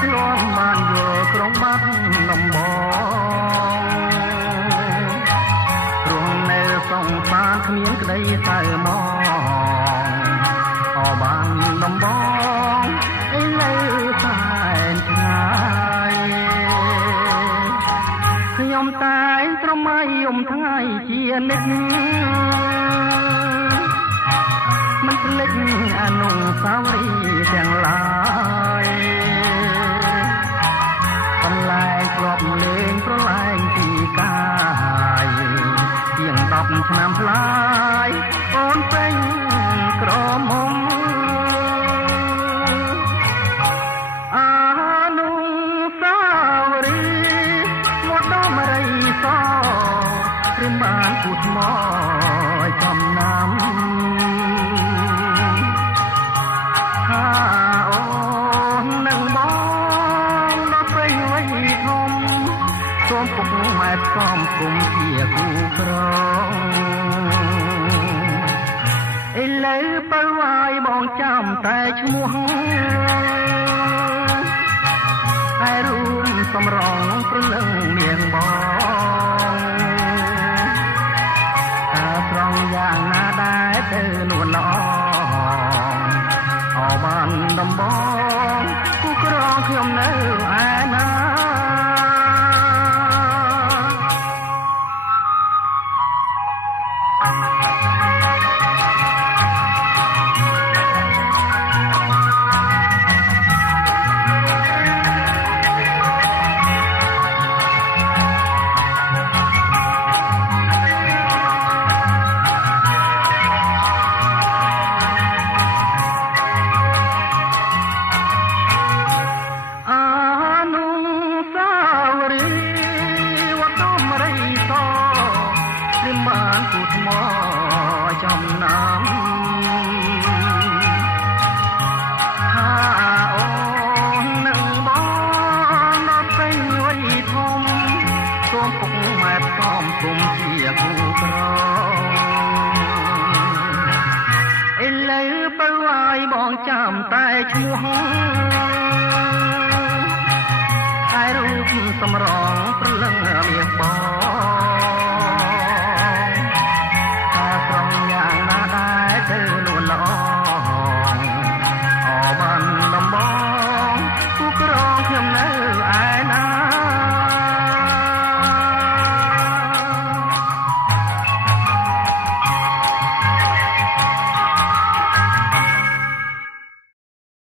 ធ្លាប់បានយល់ក្រុងបាត់ដំបងរស់នៅសងបានគ្មានក្តីសៅមកអបានដំបងឥឡូវសែនឆ្ងាយខ្ញុំតែងត្រមៃយំថ្ងៃជានិច្ចមិនភ្លេចអនុស្សាវរីយ៍ទាំងឡាយបន្លែងធ្លាប់លេងប្រឡែងពីកាយជាង10ឆ្នាំផ្លាយអូនពេញក្រមុំអនុស្សាវរីយ៍មកដល់មរីសព្រាមបានពុទ្ធមកចំណាំអូននឹងបងដល់ព្រៃវៃធំសូមពុកម៉ែសំគុំជាគូក្រងឥឡូវបើវាយបងចាំតែឈ្មោះតែរួមសំរងព្រលឹងមានបងតើត្រង់យ៉ាងណាដែរទៅនួនល្អអបានដំបងគូក្រងខ្ញុំនៅឯណាបានពុទ្ធមកចំណាំថាអូននឹងបងដល់ពេញវ័យធំសូមពុកម៉ែសំគុំជាគូក្រឥឡូវបើវាយបងចាំតែឈ្មោះតែរូបសំរងព្រលឹងមាសបង